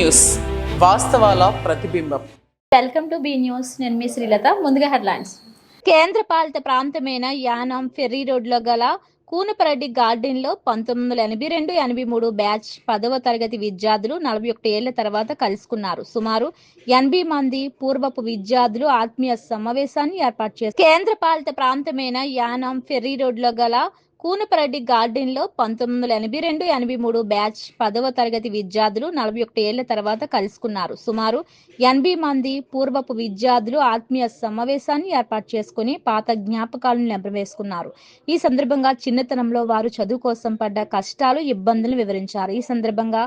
News, వాస్తవాల ప్రతిబింబం. Welcome to be news. నేను మీ శ్రీలత. ముందుగా హెడ్లైన్స్. కేంద్ర పాలిత ప్రాంతమైన యానాం ఫెర్రీ రోడ్లో గల కూనపరెడ్డి గార్డెన్లో 1982-83 బ్యాచ్ 10వ తరగతి విద్యార్థులు 41 ఏళ్ల తర్వాత కలుసుకున్నారు. సుమారు 80 మంది పూర్వపు విద్యార్థులు ఆత్మీయ సమావేశాన్ని ఏర్పాటు చేశారు. కేంద్ర పాలిత ప్రాంతమైన యానాం ఫెర్రీ రోడ్లో గల కూనపరెడ్డి గార్డెన్లో 1982-83 బ్యాచ్ 10వ తరగతి విద్యార్థులు 41 ఏళ్ల తర్వాత కలుసుకున్నారు. సుమారు 80 మంది పూర్వపు విద్యార్థులు ఆత్మీయ సమావేశాన్ని ఏర్పాటు చేసుకుని పాత జ్ఞాపకాలను నెమరేసుకున్నారు. ఈ సందర్భంగా చిన్నతనంలో వారు చదువు కోసం పడ్డ కష్టాలు, ఇబ్బందులు వివరించారు. ఈ సందర్భంగా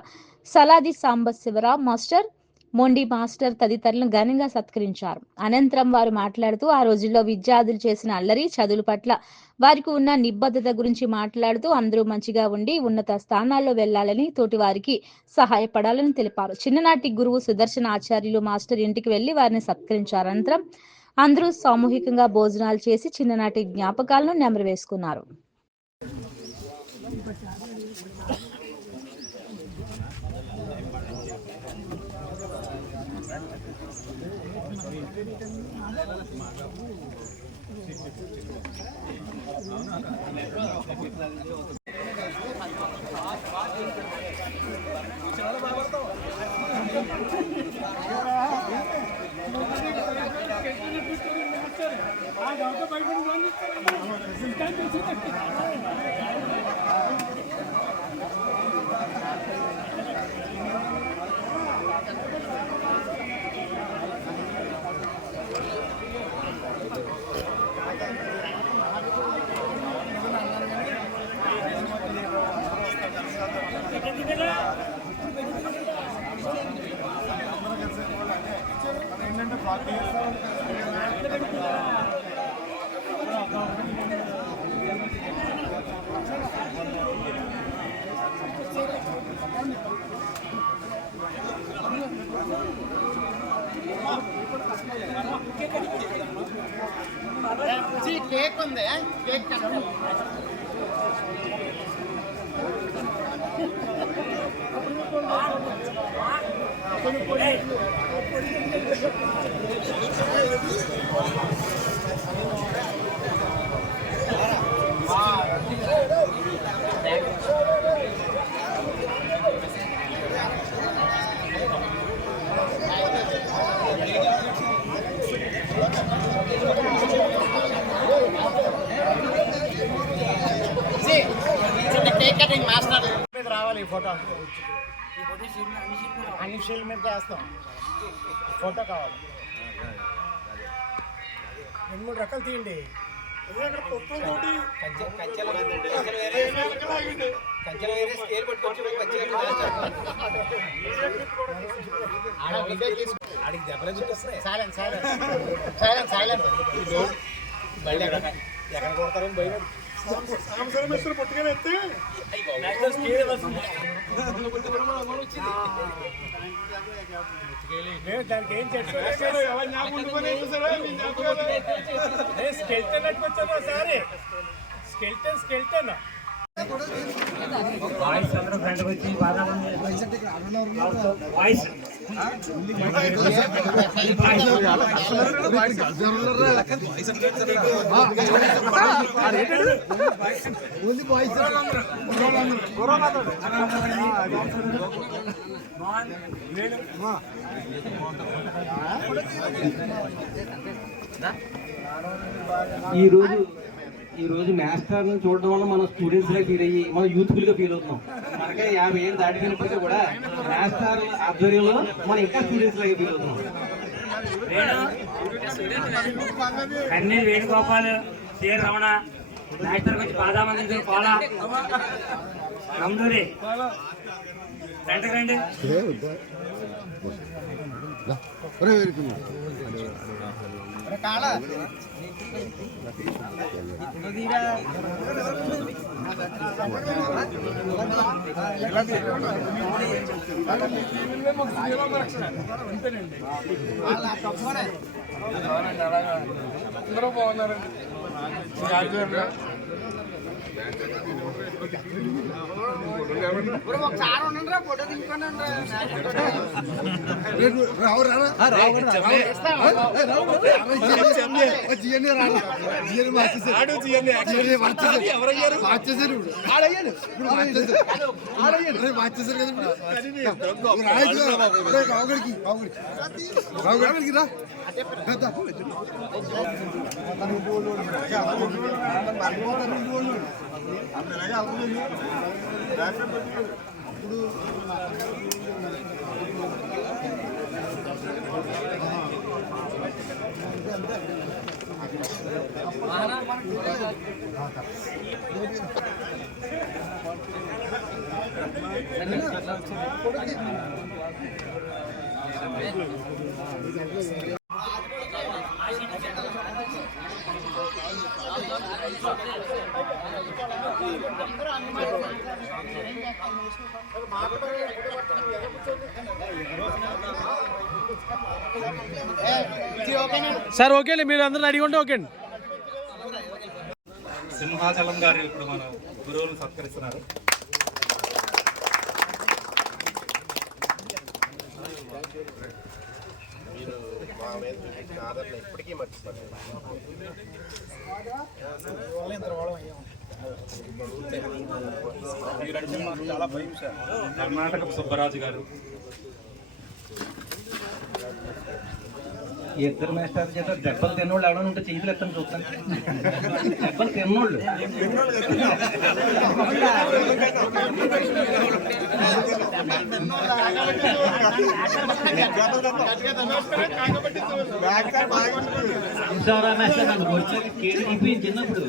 సలాది సాంబశివరావు మాస్టర్, మొండి మాస్టర్ తదితరులను ఘనంగా సత్కరించారు. అనంతరం వారు మాట్లాడుతూ ఆ రోజుల్లో విద్యార్థులు చేసిన అల్లరి, చదువుల పట్ల వారికి ఉన్న నిబద్ధత గురించి మాట్లాడుతూ అందరూ మంచిగా ఉండి ఉన్నత స్థానాల్లో వెళ్లాలని, తోటి వారికి సహాయపడాలని తెలిపారు. చిన్ననాటి గురువు సుదర్శన ఆచార్యులు మాస్టర్ ఇంటికి వెళ్లి వారిని సత్కరించారు. అనంతరం అందరూ సామూహికంగా భోజనాలు చేసి చిన్ననాటి జ్ఞాపకాలను నెమరువేసుకున్నారు. కేక్ ఉంది, కేక్ కేక్ కటింగ్ మాస్టర్ మీద రావాలి. ఈ ఫోటో అన్ని షీల్ మీద వేస్తాం. ఫోటో కావాలి. 2-3 రకాలు తీయండి. ఎక్కడ కొడతారో బయట పట్టుకొని ఎత్తే దానికి ఏం స్కెల్టన్ అట్టుకొచ్చాను సారీ. స్కెల్టన్ వాయిస్ అందరూ ఫ్రెండ్కి వచ్చి వాయిస్ ఈ రోజు మాస్టర్ని చూడడం వల్ల మనం స్టూడెంట్స్గా ఫీల్ అయ్యి మనం యూత్ఫుల్గా ఫీల్ అవుతున్నాం. మనకే 50 ఏళ్ళు దాటిపోయినప్పటికీ కూడా మాస్టర్ ఆధ్వర్యంలో మనం ఇంకా స్టూడెంట్స్ లాగా ఫీల్ అవుతున్నాం. కన్నీ వేణుగోపాల్, సి రమణ, మాస్టర్ వచ్చి పాదామంది పోలా నందూరి రండి. అందరూ బాగున్నారండి. సార్ ఓకే మీరు అందరూ అడిగి ఉంటే ఓకే అండి. సింహాచలం గారు ఇప్పుడు మన గురువులను సత్కరిస్తున్నారు. కర్ణాటక సుబ్బరాజు గారు, ఇద్దరు మేస్టర్ చేత దెబ్బలు తిన్నోళ్ళు ఎవడని ఉంటే చేతులు ఎత్తని చూస్తాను. దెబ్బలు తిన్నోళ్ళు చిన్నప్పుడు.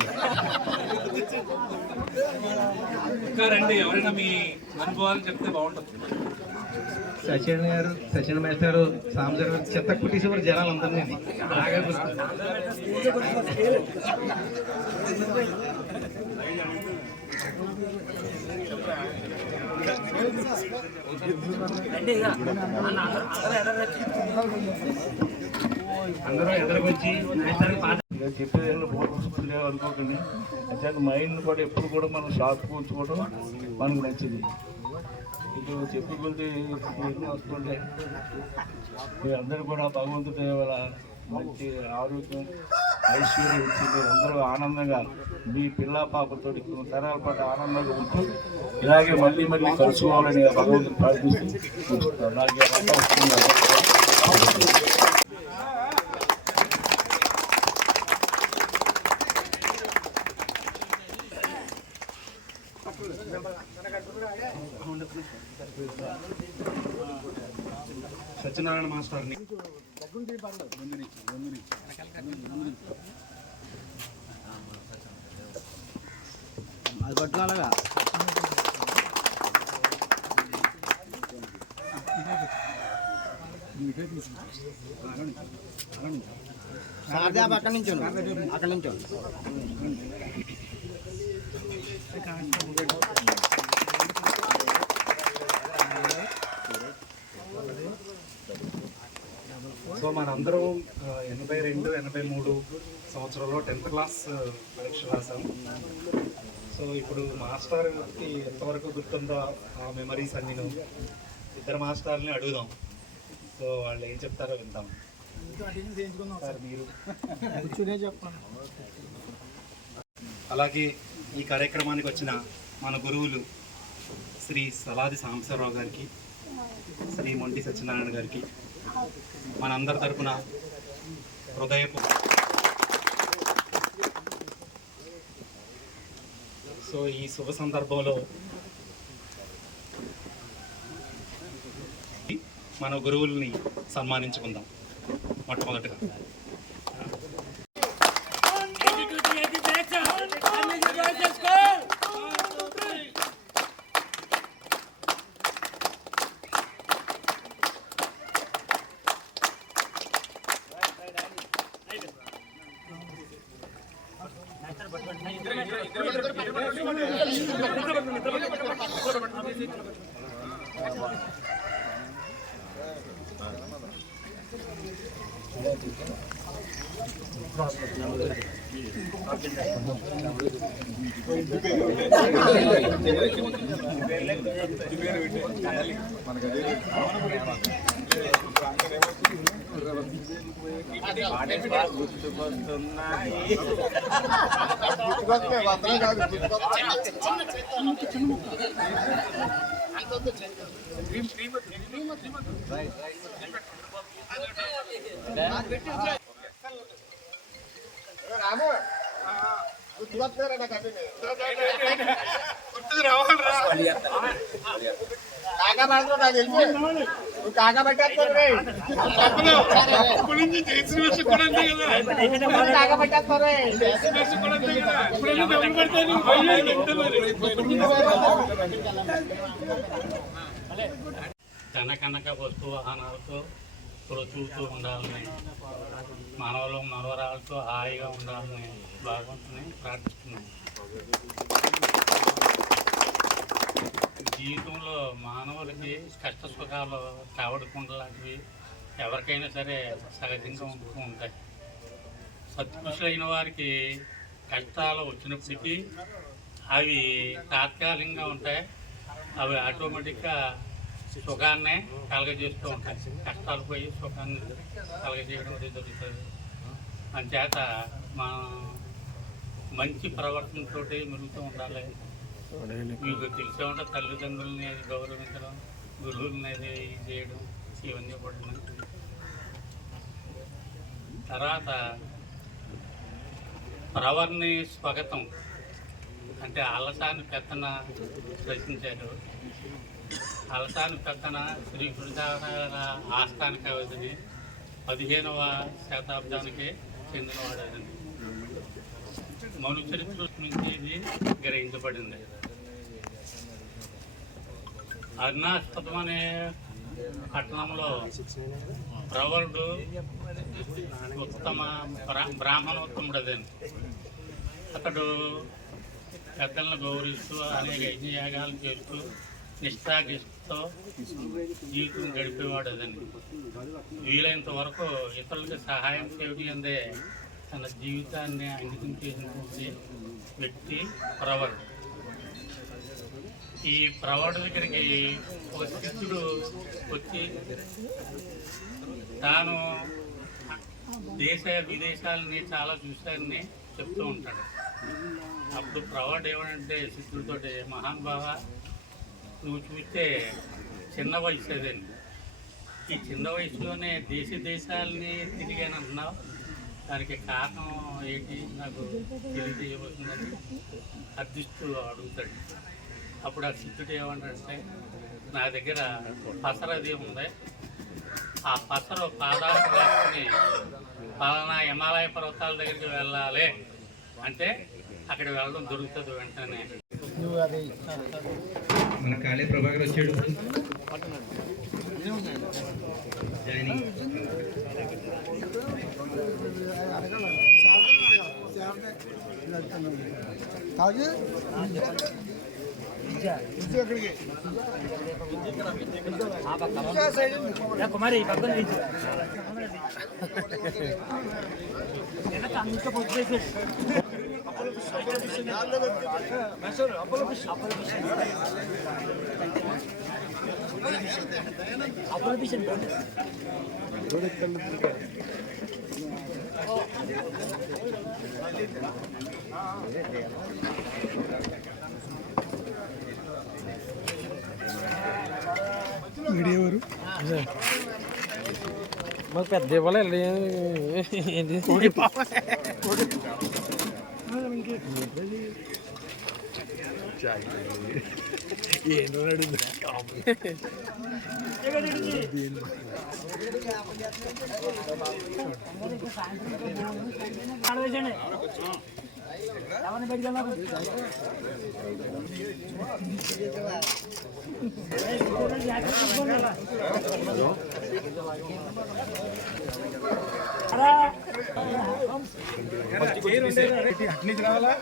ఇంకా రండి, ఎవరైనా మీ అనుభవాలు చెప్తే బాగుంటుంది. సచిన్ గారు, సచిన్ మేస్టర్ గారు, సాంబర్ గారు చెత్త కుట్టేసేవారు జనాలు అందరినీ. అందరూ ఎదురుకొచ్చి చెప్పేది అనుకోకండి. అయితే మైండ్ కూడా ఎప్పుడు కూడా మనం షార్ప్గా ఉంచుకోవడం మనకు నచ్చింది. ఇప్పుడు చెప్పి కొద్ది ఎన్ని వస్తుంటే మీరందరూ కూడా భగవంతుడి వల్ల మంచి ఆరోగ్యం, ఐశ్వర్యం ఇచ్చి మీరందరూ ఆనందంగా మీ పిల్ల పాపతో తరాల పాటు ఆనందంగా ఉంటూ ఇలాగే మళ్ళీ మళ్ళీ కలుసుకోవాలని భగవంతుని ప్రార్థిస్తూ అలాగే సత్యనారాయణ మాస్టర్ని అది పట్టుకోవాలగా. అక్కడి నుంచి అక్కడి నుంచి సో మనందరం 82, 83 సంవత్సరంలో 10th క్లాస్ పరీక్ష రాసాం. సో ఇప్పుడు మాస్టర్కి ఎంతవరకు గుర్తుందో ఆ మెమరీస్ అన్నీ ఇద్దరు మాస్టర్ని అడుగుదాం. సో వాళ్ళు ఏం చెప్తారో విందాం. సార్ మీరు. అలాగే ఈ కార్యక్రమానికి వచ్చిన మన గురువులు శ్రీ సలాది సాంబశివరావు గారికి, శ్రీ మొంటి సత్యనారాయణ గారికి మనందరి తరపున హృదయపు. సో ఈ శుభ సందర్భంలో మన గురువుల్ని సన్మానించుకుందాం. మొట్టమొదటిగా కనక వస్తు వాహనాలతో చూస్తూ ఉండాలని, మనవలు మనవరాలతో హాయిగా ఉండాలని భగవంతుని ప్రార్థిస్తున్నాను. జీవితంలో మానవులకి కష్ట సుఖాలు కావడకుండా లాంటివి ఎవరికైనా సరే సహజంగా ఉంటూ ఉంటాయి. సత్పురుషులైన వారికి కష్టాలు వచ్చినప్పటికీ అవి తాత్కాలికంగా ఉంటాయి. అవి ఆటోమేటిక్గా సుఖాన్నే కలగజేస్తూ ఉంటాయి. కష్టాలు పోయి సుఖాన్ని కలగజేయడం అనేది జరుగుతుంది. అందుచేత మనం మంచి ప్రవర్తనతో మెరుగుతూ ఉండాలి. మీకు తెలిసే ఉంటే తల్లిదండ్రులని గౌరవించడం, గురువులని చేయడం, ఇవన్నీ కూడా. తర్వాత ప్రవర్ని స్వాగతం అంటే అలసాని పెత్తన రచించారు. అలసాని పెత్తన శ్రీ గురుదార ఆస్థాన కవితని 15వ శతాబ్దానికి చెందినవాడని మను చరిత్ర నుంచి ఇది గ్రహించబడింది. అరుణాస్పదం అనే పట్టణంలో ప్రవరుడు బ్రాహ్మణోత్తముడు అదని అతడు పెద్దలను గౌరవిస్తూ అనేక యజ్ఞయాగాలు చేస్తూ నిష్ఠాగిస్తూ జీవితం గడిపేవాడు అదని. వీలైనంత వరకు ఇతరులకు సహాయం చేయడం అందే తన జీవితాన్ని అంకితం చేసినటువంటి వ్యక్తి ప్రవరుడు. ఈ ప్రవరుడు దగ్గరికి ఒక శిష్యుడు వచ్చి తాను దేశ విదేశాలని చాలా చూశారని చెప్తూ ఉంటాడు. అప్పుడు ప్రవరుడు ఏమంటే శిష్యుడితోటి, మహానుభావ, నువ్వు చూస్తే చిన్న వయసు అదండి, ఈ చిన్న వయసులోనే దేశాలని తిరిగాను అంటున్నావు, దానికి కారణం ఏంటి నాకు తెలియజేయబోతుందని అర్థిస్తూ అడుగుతాడు. అప్పుడు ఆ సిద్ధుడు ఏమంటాడంటే, నా దగ్గర పసరది ఉంది, ఆ పసరు పాదాలు రాసుకుని పలానా హిమాలయ పర్వతాల దగ్గరికి వెళ్ళాలి అంటే అక్కడ వెళ్ళడం దొరుకుతుంది వెంటనే. మన కాళీ ప్రభాకర్ వచ్చాడు. జాయినింగ్ కుమారి పక్కన మీడియావారు మాకు పెద్ద ఇవ్వాలి ఏంటి ఏంటో అడుగు అట్నీ రావాలా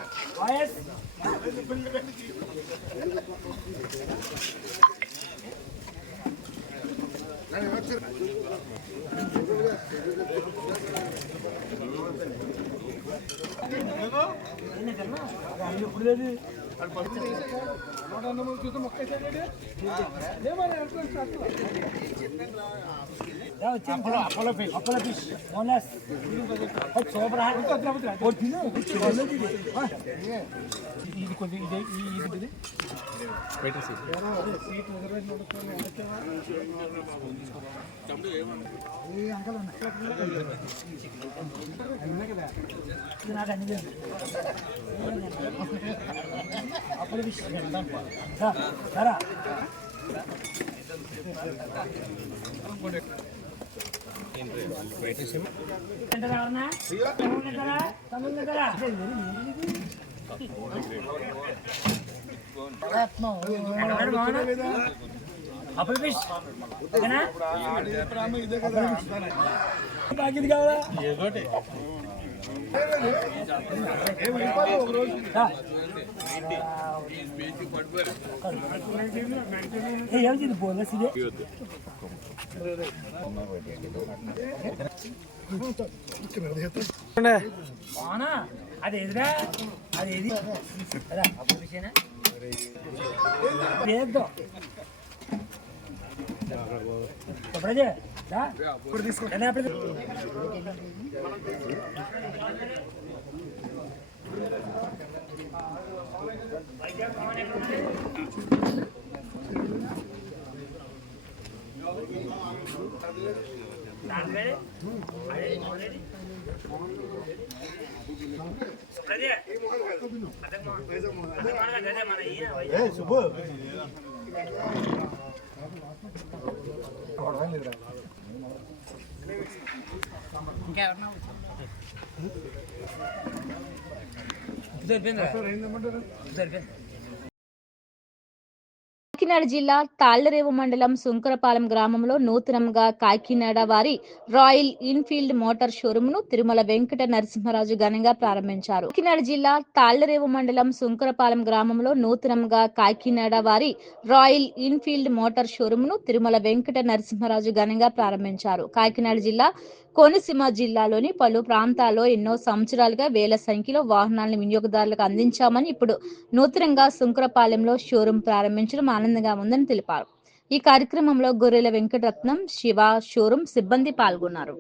కాకినాడ జిల్లా తాళ్లరేవు మండలం సుంకరపాలెం గ్రామంలో నూతనంగా కాకినాడ వారి రాయల్ ఎన్ఫీల్డ్ మోటార్ షోరూమ్ ను తిరుమల వెంకట నరసింహరాజు ఘనంగా ప్రారంభించారు. కాకినాడ జిల్లా తాళ్లరేవు మండలం సుంకరపాలెం గ్రామంలో నూతనంగా కాకినాడ వారి రాయల్ ఎన్ఫీల్డ్ మోటార్ షోరూమ్ ను తిరుమల వెంకట నరసింహరాజు ఘనంగా ప్రారంభించారు. కాకినాడ జిల్లా కోనసీమ జిల్లాలోని పలు ప్రాంతాల్లో ఎన్నో సంవత్సరాలుగా వేల సంఖ్యలో వాహనాలను వినియోగదారులకు అందించామని ఇప్పుడు నూతనంగా సుంకరపాలెంలో షోరూం ప్రారంభించడం ఆనందంగా ఉందని తెలిపారు. ఈ కార్యక్రమంలో గొర్రెల వెంకటరత్నం, శివ షోరూం సిబ్బంది పాల్గొన్నారు.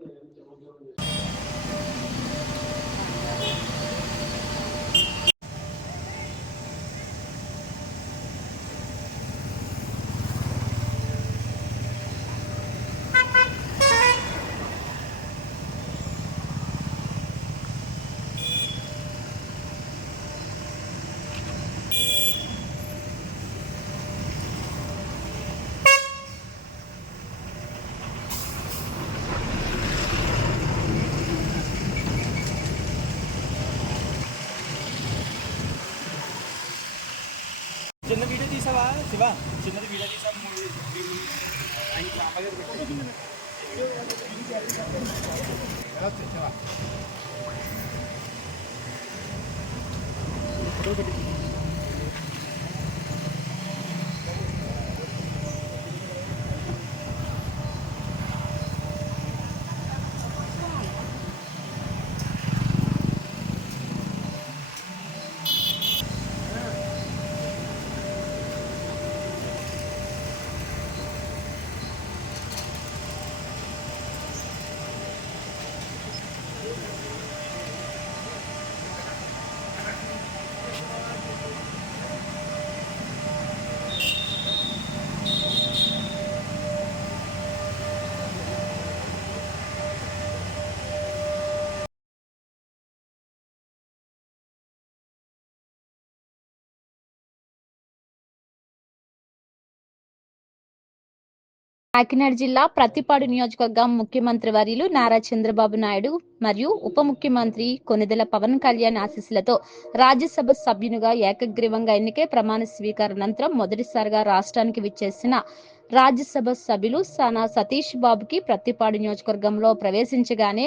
చిన్న వీడియో తీసావా శివ? చిన్నది వీడియో తీసావా? కాకినాడ జిల్లా ప్రతిపాడు నియోజకవర్గం ముఖ్యమంత్రి వర్యులు నారా చంద్రబాబు నాయుడు మరియు ఉప ముఖ్యమంత్రి కొనిదెల పవన్ కళ్యాణ్ ఆశీస్సులతో రాజ్యసభ సభ్యునిగా ఏకగ్రీవంగా ఎన్నికై ప్రమాణ స్వీకార అనంతరం మొదటిసారిగా రాష్ట్రానికి విచ్చేసిన రాజ్యసభ సభ్యులు సానా సతీష్ బాబుకి ప్రత్తిపాడు నియోజకవర్గంలో ప్రవేశించగానే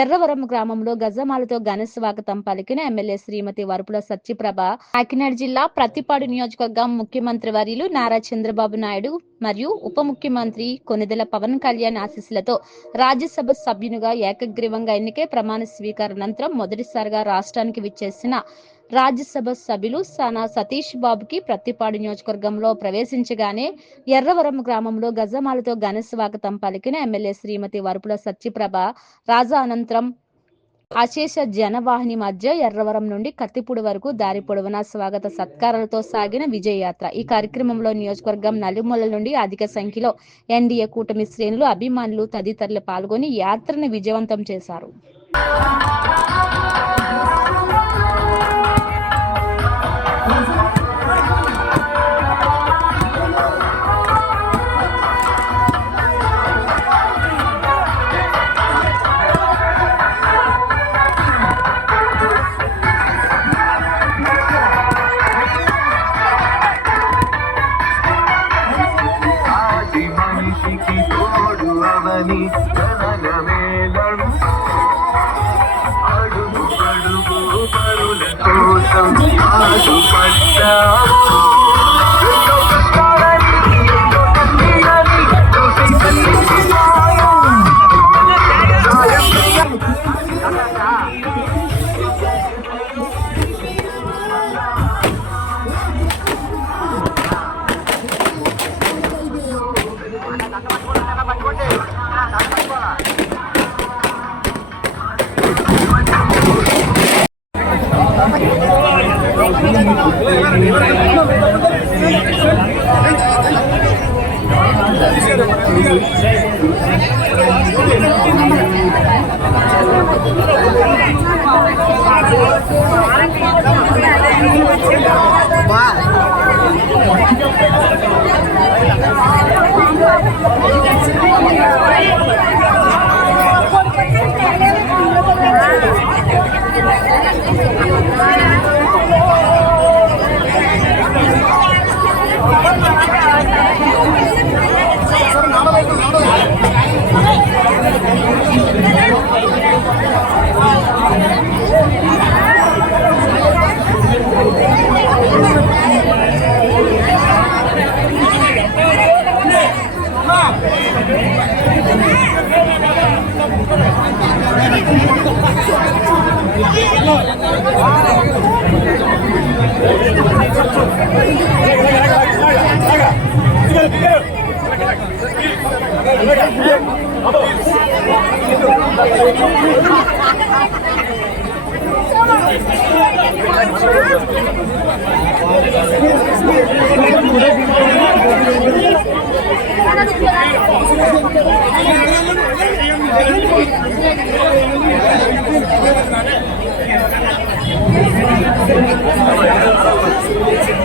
ఎర్రవరం గ్రామంలో గజమాలతో ఘన స్వాగతం పలికిన ఎమ్మెల్యే శ్రీమతి వరుపుల సత్యప్రభ కాకినాడ జిల్లా ప్రత్తిపాడు నియోజకవర్గం ముఖ్యమంత్రి వర్యులు నారా చంద్రబాబు నాయుడు మరియు ఉప ముఖ్యమంత్రి కొనిదెల పవన్ కళ్యాణ్ ఆశీస్సులతో రాజ్యసభ సభ్యునిగా ఏకగ్రీవంగా ఎన్నికై ప్రమాణ స్వీకార అనంతరం మొదటిసారిగా రాష్ట్రానికి విచ్చేసిన రాజ్యసభ సభ్యులు సానా సతీష్ బాబుకి ప్రత్తిపాడు నియోజకవర్గంలో ప్రవేశించగానే ఎర్రవరం గ్రామంలో గజమాలతో ఘన స్వాగతం పలికిన ఎమ్మెల్యే శ్రీమతి వరుపుల సత్యప్రభ రాజా అనంతరం అశేష జనవాహిని మధ్య ఎర్రవరం నుండి కత్తిపూడి వరకు దారి పొడవునా స్వాగత సత్కారాలతో సాగిన విజయయాత్ర. ఈ కార్యక్రమంలో నియోజకవర్గం నలుమూలల నుండి అధిక సంఖ్యలో ఎన్డీఏ కూటమి శ్రేణులు, అభిమానులు తదితరులు పాల్గొని యాత్రను విజయవంతం చేశారు.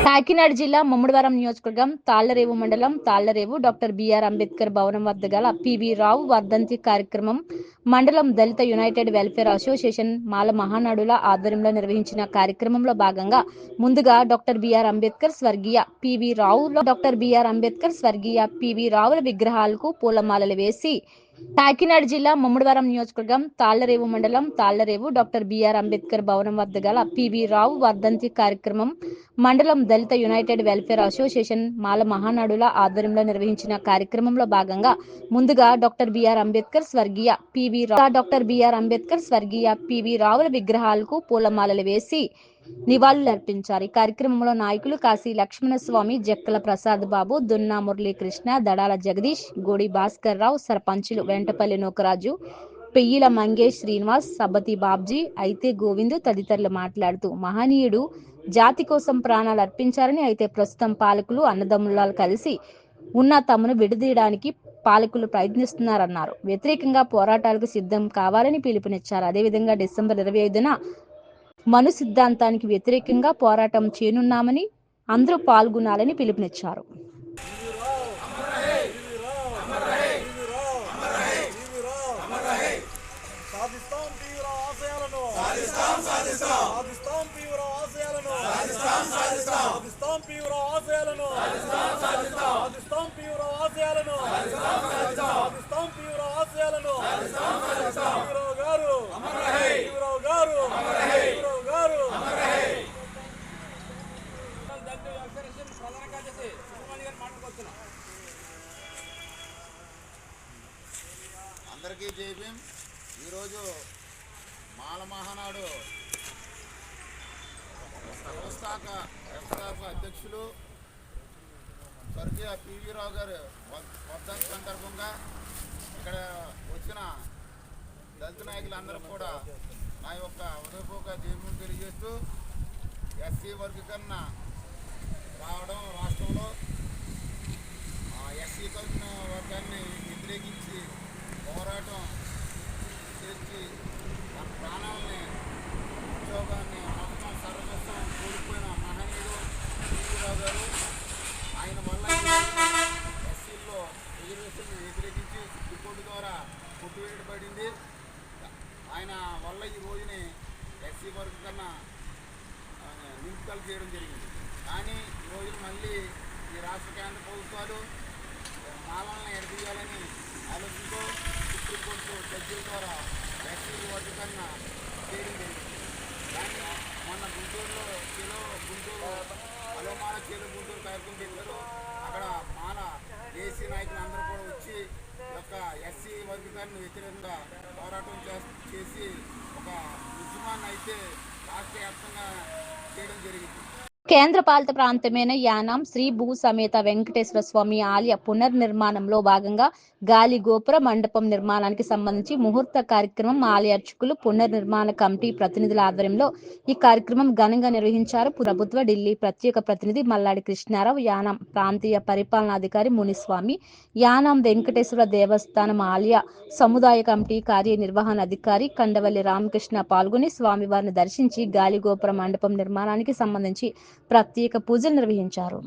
కాకినాడ జిల్లా ముమ్మడివరం నియోజకవర్గం తాళ్లరేవు మండలం తాళ్లరేవు డాక్టర్ బిఆర్ అంబేద్కర్ భవనం వద్ద గల పివి రావు వర్ధంతి కార్యక్రమం మండలం దళిత యునైటెడ్ వెల్ఫేర్ అసోసియేషన్ మాల మహానాడుల ఆధ్వర్యంలో నిర్వహించిన కార్యక్రమంలో భాగంగా ముందుగా డాక్టర్ బిఆర్ అంబేద్కర్ స్వర్గీయ పివి రావుల విగ్రహాలకు పూలమాలలు వేసి కాకినాడ జిల్లా ముమ్మడివరం నియోజకవర్గం తాళ్లరేవు మండలం తాళ్లరేవు డాక్టర్ బిఆర్ అంబేద్కర్ భవనం వద్ద గల పివి రావు వర్ధంతి కార్యక్రమం మండలం దళిత యునైటెడ్ వెల్ఫేర్ అసోసియేషన్ మాల మహానాడుల ఆధ్వర్యంలో నిర్వహించిన కార్యక్రమంలో భాగంగా ముందుగా డాక్టర్ బిఆర్ అంబేద్కర్ స్వర్గీయ పివి రావుల విగ్రహాలకు పూలమాలలు వేసి నివాళులర్పించారు. ఈ కార్యక్రమంలో నాయకులు కాశీ లక్ష్మణస్వామి, జక్కల ప్రసాద్ బాబు, దున్నా మురళీకృష్ణ, దడాల జగదీష్, గోడి భాస్కర్ రావు, సర్పంచులు వెంటపల్లి నూకరాజు, పెయ్యిల మంగేష్ శ్రీనివాస్, సబ్బతి బాబ్జీ, అయితే గోవిందు తదితరులు మాట్లాడుతూ మహనీయుడు జాతి కోసం ప్రాణాలు అర్పించారని, అయితే ప్రస్తుతం పాలకులు అన్నదమ్ముల కలిసి ఉన్న తమను విడదీయడానికి పాలకులు ప్రయత్నిస్తున్నారన్నారు. వ్యతిరేకంగా పోరాటాలకు సిద్ధం కావాలని పిలుపునిచ్చారు. అదేవిధంగా డిసెంబర్ 25న మను సిద్ధాంతానికి వ్యతిరేకంగా పోరాటం చేయనున్నామని అందరూ పాల్గొనాలని పిలుపునిచ్చారు. సాధిస్తాం తీవ్ర ఆశయాలను సాధిస్తాం తీవ్ర ఆశయాలను సాధిస్తాం తీవ్ర ఆశయాలను సాధిస్తాం తీవ్ర ఆశయాలను సాధిస్తాం తీవ్ర ఆశయాలను హీరో గారు హీరో గారు హీరో గారు అందరికీ జై భీమ్. ఈరోజు మాల మహానాడు వ్యవస్థాపక అధ్యక్షులు స్వర్గీయ పివి రావు గారు వర్ధంతి సందర్భంగా ఇక్కడ వచ్చిన దళిత నాయకులందరూ కూడా నా యొక్క హృదయపూర్వక జైభీం తెలియజేస్తూ ఎస్సీ వర్గీకరణ రావడం రాష్ట్రంలో ఎస్సీ వర్గాన్ని వ్యతిరేకించి పోరాటం చేసి మన ప్రాణాలని ఉద్యోగాన్ని మొత్తం సర్వస్వం కోల్పోయిన మహనీయుడు పివిరావు గారు. ఆయన వల్ల ఎస్సీల్లో రిజర్వేషన్ వ్యతిరేకించి సుప్రీంకోర్టు ద్వారా కొట్టివేయబడింది. ఆయన వల్ల ఈ రోజుని ఎస్సీ వర్గీకరణ నింపుకలు చేయడం జరిగింది. కానీ ఈ రోజున మళ్ళీ ఈ రాష్ట్ర కేంద్ర ప్రభుత్వాలు మాలలను ఎడదీయాలని ఆలోచనతో సుప్రీంకోర్టు జడ్జిల ద్వారా ఎస్సీ వర్గీకరణ చేయడం జరిగింది. కానీ మొన్న గుంటూరు అలోమాల చేలు గుంటూరు కార్యక్రమం పెట్టారు. అక్కడ మాల ఏసీ నాయకులు అందరూ కూడా వచ్చి యొక్క ఎస్సీ వర్గీకరణ వ్యతిరేకంగా పోరాటం చేసి ఒక ఉద్యమాన్ని అయితే రాష్ట్ర వ్యాప్తంగా చేయడం జరిగింది. కేంద్రపాలిత ప్రాంతమైన యానాం శ్రీ భూ సమేత వెంకటేశ్వర స్వామి ఆలయ పునర్నిర్మాణంలో భాగంగా గాలి గోపుర మండపం నిర్మాణానికి సంబంధించి ముహూర్త కార్యక్రమం ఆలయ అర్చకులు పునర్నిర్మాణ కమిటీ ప్రతినిధుల ఆధ్వర్యంలో ఈ కార్యక్రమం ఘనంగా నిర్వహించారు. ప్రభుత్వ ఢిల్లీ ప్రత్యేక ప్రతినిధి మల్లాడి కృష్ణారావు, యానాం ప్రాంతీయ పరిపాలనాధికారి మునిస్వామి, యానాం వెంకటేశ్వర దేవస్థానం ఆలయ సముదాయ కమిటీ కార్యనిర్వహణ అధికారి కండవల్లి రామకృష్ణ పాల్గొని స్వామివారిని దర్శించి గాలి గోపుర మండపం నిర్మాణానికి సంబంధించి ప్రత్యేక పూజలు నిర్వహించారు.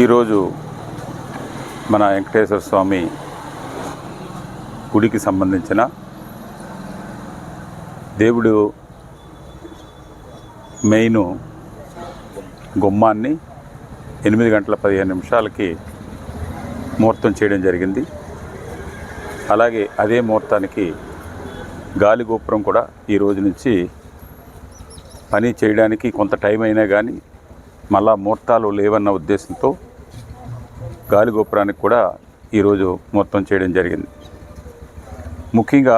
ఈరోజు మన వెంకటేశ్వర స్వామి గుడికి సంబంధించిన దేవుడు మెయిన్ గుమ్మాన్ని 8:15 ముహూర్తం చేయడం జరిగింది. అలాగే అదే ముహూర్తానికి గాలి గోపురం కూడా ఈ రోజు నుంచి పని చేయడానికి కొంత టైం అయినా కానీ మళ్ళా ముహూర్తాలు లేవన్న ఉద్దేశంతో గాలి గోపురానికి కూడా ఈరోజు ముహూర్తం చేయడం జరిగింది. ముఖ్యంగా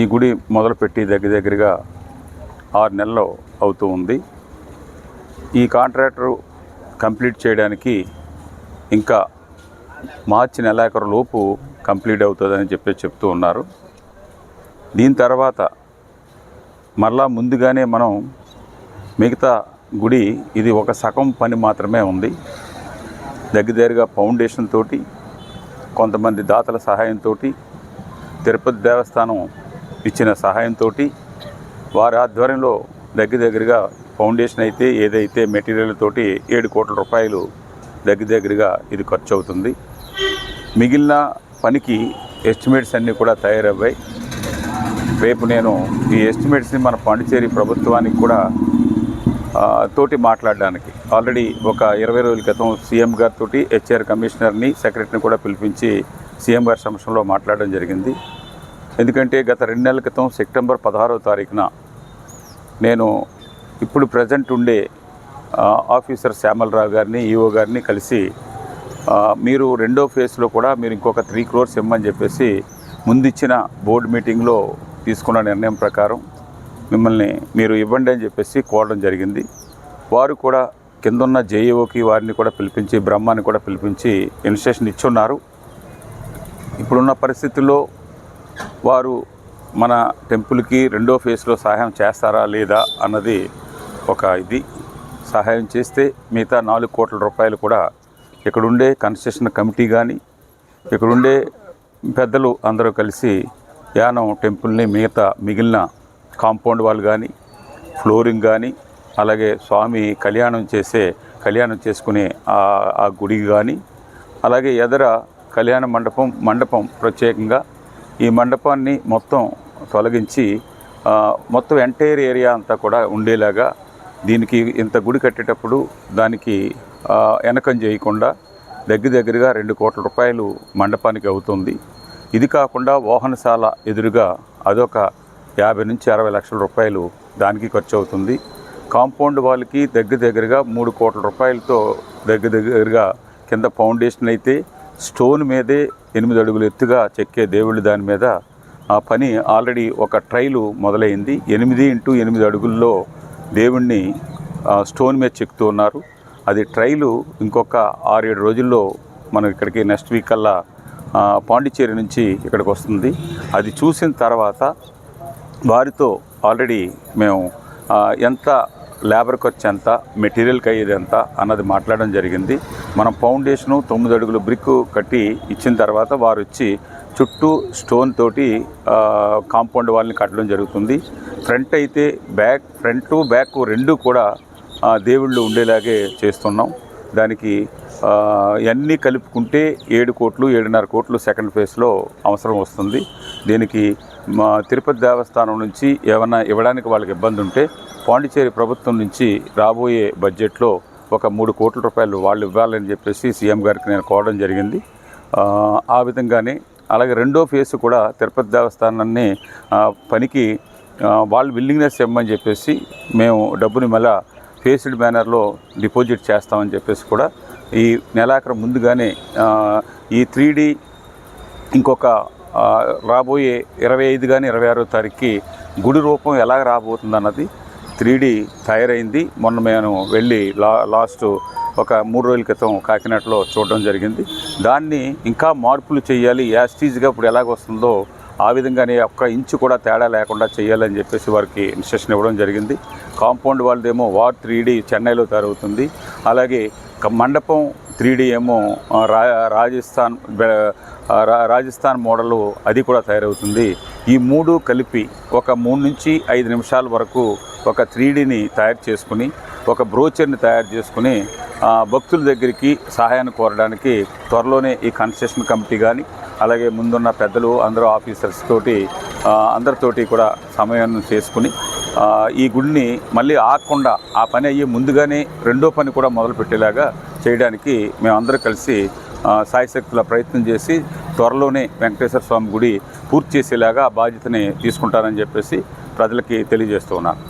ఈ గుడి మొదలుపెట్టి దగ్గరగా 6 నెలలు అవుతూ ఉంది. ఈ కాంట్రాక్టరు కంప్లీట్ చేయడానికి ఇంకా మార్చి నెలాఖరులోపు కంప్లీట్ అవుతుందని చెప్తూ ఉన్నారు. దీని తర్వాత మరలా ముందుగానే మనం మిగతా గుడి ఇది ఒక సగం పని మాత్రమే ఉంది. దగ్గరగా ఫౌండేషన్ తోటి కొంతమంది దాతల సహాయంతో తిరుపతి దేవస్థానం ఇచ్చిన సహాయంతో వారి ఆధ్వర్యంలో దగ్గరగా ఫౌండేషన్ అయితే ఏదైతే మెటీరియల్ తోటి 7 కోట్ల రూపాయలు దగ్గరగా ఇది ఖర్చు అవుతుంది. మిగిలిన పనికి ఎస్టిమేట్స్ అన్నీ కూడా తయారయ్యాయి. రేపు నేను ఈ ఎస్టిమేట్స్ని మన పాండిచేరి ప్రభుత్వానికి కూడా తోటి మాట్లాడడానికి ఆల్రెడీ ఒక 20 రోజుల క్రితం సీఎం గారితో హెచ్ఆర్ కమిషనర్ని సెక్రటరీని కూడా పిలిపించి సీఎం గారి సమక్షంలో మాట్లాడడం జరిగింది. ఎందుకంటే గత 2 నెలల క్రితం సెప్టెంబర్ 16వ తారీఖున నేను ఇప్పుడు ప్రజెంట్ ఉండే ఆఫీసర్ శ్యామలరావు గారిని ఈఓ గారిని కలిసి మీరు రెండో ఫేజ్లో కూడా మీరు ఇంకొక 3 crores ఇమ్మని చెప్పేసి ముందిచ్చిన బోర్డు మీటింగ్లో తీసుకున్న నిర్ణయం ప్రకారం మిమ్మల్ని మీరు ఇవ్వండి అని చెప్పేసి కోరడం జరిగింది. వారు కూడా కిందున్న జేఈఓకి వారిని కూడా పిలిపించి బ్రహ్మాని కూడా పిలిపించి ఇన్స్ట్రక్షన్ ఇచ్చున్నారు. ఇప్పుడున్న పరిస్థితుల్లో వారు మన టెంపుల్కి రెండో ఫేజ్లో సహాయం చేస్తారా లేదా అన్నది ఒక ఇది. సహాయం చేస్తే మిగతా 4 కోట్ల రూపాయలు కూడా ఇక్కడుండే కన్స్ట్రక్షన్ కమిటీ కానీ ఇక్కడుండే పెద్దలు అందరూ కలిసి యానం టెంపుల్ని మిగిలిన కాంపౌండ్ వాల్ కానీ ఫ్లోరింగ్ కానీ అలాగే స్వామి కళ్యాణం చేసుకునే ఆ గుడి కానీ అలాగే ఎదర కళ్యాణ మండపం ప్రత్యేకంగా ఈ మండపాన్ని మొత్తం తొలగించి మొత్తం ఎంటైర్ ఏరియా అంతా కూడా ఉండేలాగా దీనికి ఇంత గుడి కట్టేటప్పుడు దానికి వెనకం చేయకుండా దగ్గరగా 2 కోట్ల రూపాయలు మండపానికి అవుతుంది. ఇది కాకుండా వాహనశాల ఎదురుగా అదొక 50 నుంచి 60 లక్షల రూపాయలు దానికి ఖర్చు అవుతుంది. కాంపౌండ్ వాళ్ళకి దగ్గరగా 3 కోట్ల రూపాయలతో దగ్గరగా కింద ఫౌండేషన్ అయితే స్టోన్ మీదే 8 అడుగులు ఎత్తుగా చెక్కే దేవుళ్ళు దాని మీద ఆ పని ఆల్రెడీ ఒక ట్రైలు మొదలైంది. 8x8 అడుగుల్లో దేవుణ్ణి స్టోన్ మీద చెక్తూ ఉన్నారు. అది ట్రైలు ఇంకొక 6-7 రోజుల్లో మనం ఇక్కడికి నెక్స్ట్ వీక్ కల్లా పాండిచేరి నుంచి ఇక్కడికి వస్తుంది. అది చూసిన తర్వాత వారితో ఆల్రెడీ మేము ఎంత లేబర్ ఖర్చు ఎంత మెటీరియల్కి అయ్యేది ఎంత అన్నది మాట్లాడడం జరిగింది. మనం ఫౌండేషను 9 అడుగులు బ్రిక్ కట్టి ఇచ్చిన తర్వాత వారు వచ్చి చుట్టూ స్టోన్ తోటి కాంపౌండ్ వాళ్ళని కట్టడం జరుగుతుంది. ఫ్రంట్ అయితే ఫ్రంట్ బ్యాక్ 2 కూడా దేవుళ్ళు ఉండేలాగే చేస్తున్నాం. దానికి ఇవన్నీ కలుపుకుంటే 7.5 కోట్లు సెకండ్ ఫేజ్లో అవసరం వస్తుంది. దీనికి మా తిరుపతి దేవస్థానం నుంచి ఏమైనా ఇవ్వడానికి వాళ్ళకి ఇబ్బంది ఉంటే పాండిచేరి ప్రభుత్వం నుంచి రాబోయే బడ్జెట్లో ఒక 3 కోట్ల రూపాయలు వాళ్ళు ఇవ్వాలని చెప్పేసి సీఎం గారికి నేను కోరడం జరిగింది. ఆ విధంగానే అలాగే రెండో ఫేజ్ కూడా తిరుపతి దేవస్థానాన్ని పనికి వాళ్ళు విల్లింగ్నెస్ ఇవ్వమని చెప్పేసి మేము డబ్బుని మళ్ళీ ఫేస్డ్ మేనర్లో డిపాజిట్ చేస్తామని చెప్పేసి కూడా ఈ నెలాఖరు ముందుగానే ఈ 3D ఇంకొక రాబోయే 25 కానీ 26వ తారీఖుకి గుడి రూపం ఎలా రాబోతుంది అన్నది 3D తయారైంది. మొన్న మేము వెళ్ళి లాస్ట్ ఒక 3 రోజుల క్రితం కాకినాడలో చూడడం జరిగింది. దాన్ని ఇంకా మార్పులు చేయాలి, యాస్టీజ్గా ఇప్పుడు ఎలాగొస్తుందో ఆ విధంగానే ఒక్క ఇంచు కూడా తేడా లేకుండా చేయాలని చెప్పేసి వారికి ఇన్స్ట్రక్షన్ ఇవ్వడం జరిగింది. కాంపౌండ్ వాళ్ళదేమో వార్ 3D చెన్నైలో తయారవుతుంది. అలాగే మండపం 3D ఏమో రాజస్థాన్ మోడలు అది కూడా తయారవుతుంది. ఈ 3 కలిపి ఒక 3 నుంచి 5 నిమిషాల వరకు ఒక 3Dని తయారు చేసుకుని ఒక బ్రోచర్ని తయారు చేసుకుని భక్తుల దగ్గరికి సహాయాన్ని కోరడానికి త్వరలోనే ఈ కన్స్ట్రక్షన్ కమిటీ కానీ అలాగే ముందున్న పెద్దలు అందరూ ఆఫీసర్స్ తోటి అందరితోటి కూడా సమయం చేసుకుని ఈ గుడిని మళ్ళీ ఆగకుండా ఆ పని అయ్యే ముందుగానే రెండో పని కూడా మొదలుపెట్టేలాగా చేయడానికి మేమందరూ కలిసి సాయశక్తుల ప్రయత్నం చేసి త్వరలోనే వెంకటేశ్వర స్వామి గుడి పూర్తి చేసేలాగా బాధ్యతని తీసుకుంటారని చెప్పేసి ప్రజలకి తెలియజేస్తూ ఉన్నాను.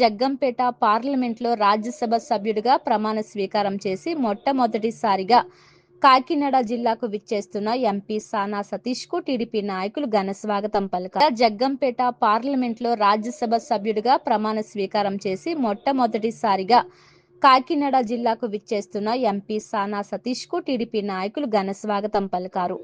జగ్గంపేట పార్లమెంట్లో రాజ్యసభ సభ్యుడిగా ప్రమాణ స్వీకారం చేసి మొట్టమొదటిసారిగా కాకినాడ జిల్లాకు విచ్చేస్తున్న ఎంపీ సానా సతీష్ కు టీడీపీ నాయకులు ఘన స్వాగతం పలికారు. జగ్గంపేట పార్లమెంట్లో రాజ్యసభ సభ్యుడిగా ప్రమాణ స్వీకారం చేసి మొట్టమొదటిసారిగా కాకినాడ జిల్లాకు విచ్చేస్తున్న ఎంపీ సానా సతీష్ కు టీడీపీ నాయకులు ఘన స్వాగతం పలికారు.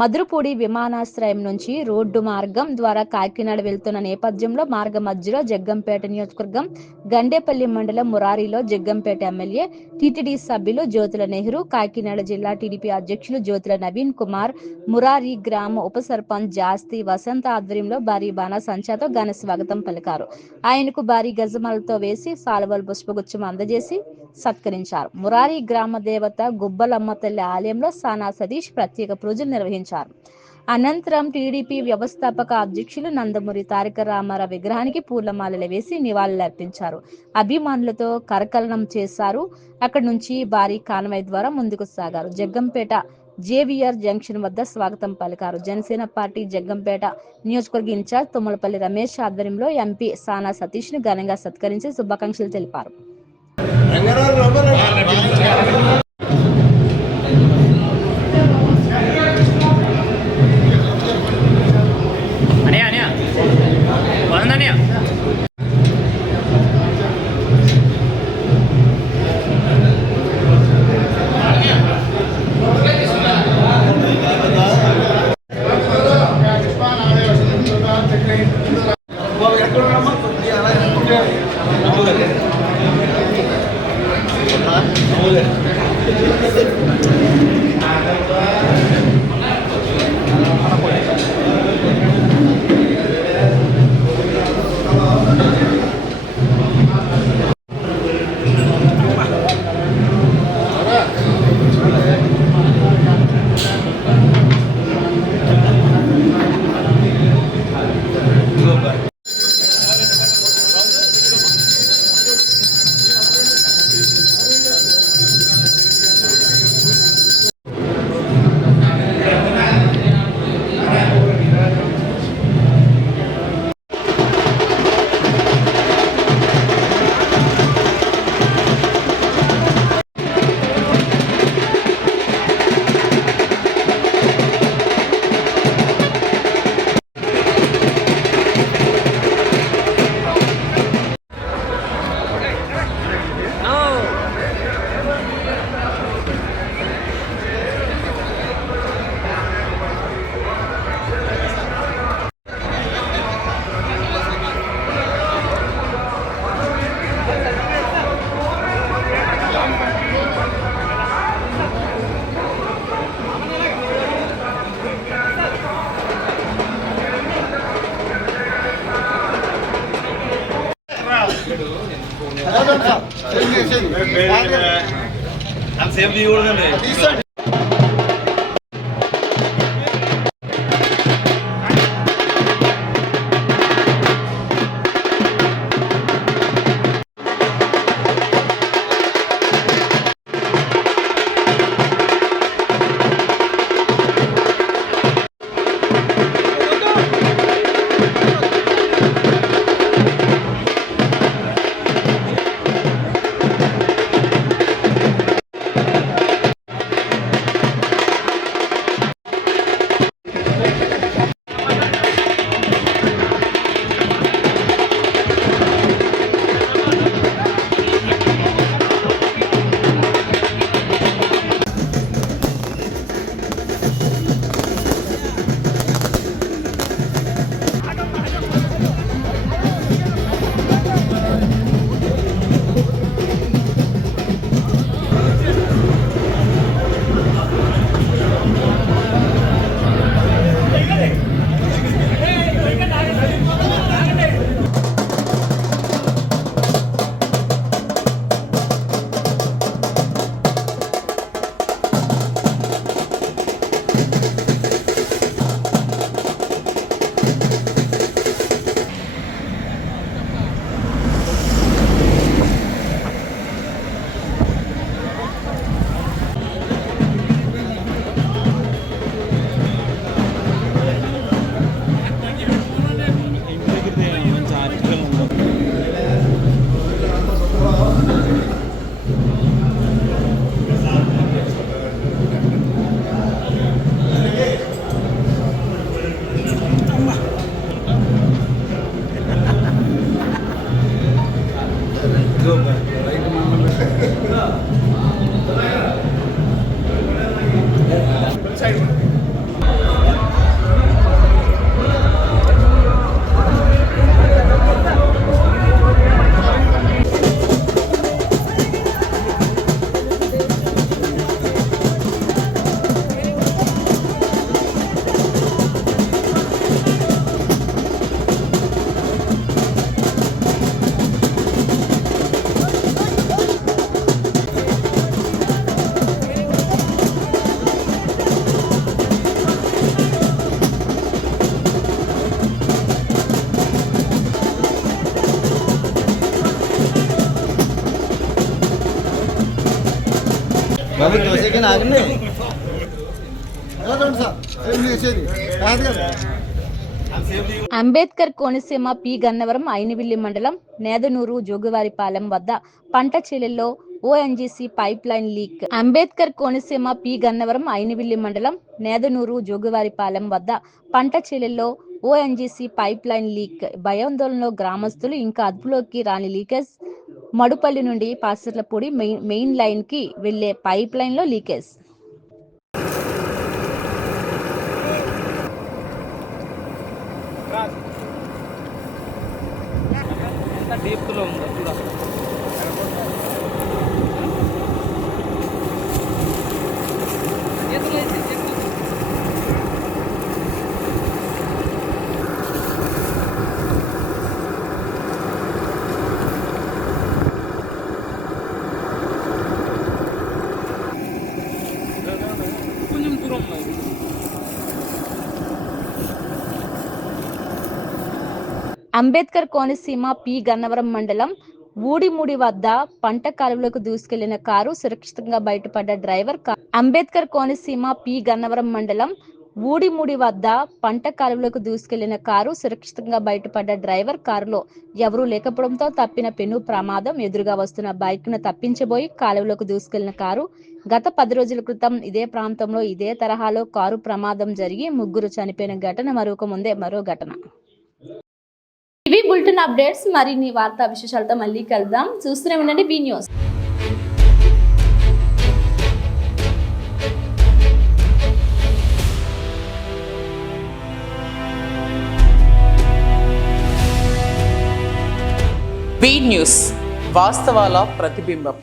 మధురపూడి విమానాశ్రయం నుంచి రోడ్డు మార్గం ద్వారా కాకినాడ వెళ్తున్న నేపథ్యంలో మార్గ మధ్యలో జగ్గంపేట నియోజకవర్గం గండేపల్లి మండలం మురారిలో జగ్గంపేట ఎమ్మెల్యే టీటీడీ సభ్యులు జ్యోతుల నెహ్రూ, కాకినాడ జిల్లా టీడీపీ అధ్యక్షులు జ్యోతుల నవీన్ కుమార్, మురారి గ్రామ ఉప సర్పంచ్ జాస్తి వసంత ఆధ్వర్యంలో భారీ బాణాసంచాతో ఘన స్వాగతం పలికారు. ఆయనకు భారీ గజమాలతో వేసి సాల్వలు పుష్పగుచ్చం అందజేసి సత్కరించారు. మురారి గ్రామ దేవత గుబ్బలమ్మ తల్లి ఆలయంలో సానా సతీష్ ప్రత్యేక పూజలు నిర్వహించారు. అనంతరం టీడీపీ వ్యవస్థాపక అధ్యక్షులు నందమూరి తారక రామారావు విగ్రహానికి పూలమాలలు వేసి నివాళులర్పించారు. అభిమానులతో కరకలనం చేశారు. అక్కడి నుంచి భారీ కాన్వాయ్ ద్వారా ముందుకు సాగారు. జగ్గంపేట జేవిఆర్ జంక్షన్ వద్ద స్వాగతం పలికారు. జనసేన పార్టీ జగ్గంపేట నియోజకవర్గ ఇన్ఛార్జ్ తుమ్మలపల్లి రమేష్ ఆధ్వర్యంలో ఎంపీ సానా సతీష్ ను ఘనంగా సత్కరించి శుభాకాంక్షలు తెలిపారు. సేమ్ తీయకూడదండి. అంబేద్కర్ కోనసీమ పి గన్నవరం ఐనివిల్లి మండలం నేదనూరు జోగువారిపాలెం వద్ద పంట చేలల్లో ONGC pipeline leak. Ambedkar Konaseema P Gannavaram Ainavilli మండలం నేదనూరు జోగువారిపాలెం వద్ద పంట చేలల్లో ఓఎన్జీసీ పైప్ లైన్ లీక్. భయాందోళనలో గ్రామస్తులు. ఇంకా అదుపులోకి రాని లీకేజ్. మడుపల్లి నుండి పాసర్లపూడి మెయిన్ లైన్ కి వెళ్లే పైప్ లైన్ లో లీకేజ్. డీప్లో ఉందో చూడాలి. కొంచెం దూరం అంబేద్కర్ కోనసీమ పి గన్నవరం మండలం ఊడిముడి వద్ద పంట కాలువలోకి దూసుకెళ్లిన కారు సురక్షితంగా బయటపడ్డ డ్రైవర్. అంబేద్కర్ కోనసీమ పి గన్నవరం మండలం ఊడిముడి వద్ద పంట కాలువలోకి దూసుకెళ్లిన కారు సురక్షితంగా బయటపడ్డ డ్రైవర్. కారులో ఎవరూ లేకపోవడంతో తప్పిన పెను ప్రమాదం. ఎదురుగా వస్తున్న బైక్ ను తప్పించబోయి కాలువలోకి దూసుకెళ్లిన కారు. గత 10 రోజుల క్రితం ఇదే ప్రాంతంలో ఇదే తరహాలో కారు ప్రమాదం జరిగి 3 చనిపోయిన ఘటన మరొక ముందే మరో ఘటన. ఇవి బులెటిన్ అప్డేట్స్. మరిన్ని వార్తా విశేషాలతో మళ్ళీ కలుద్దాం. చూస్తూనే ఉండండి బి న్యూస్. బి న్యూస్, వాస్తవాల ప్రతిబింబం.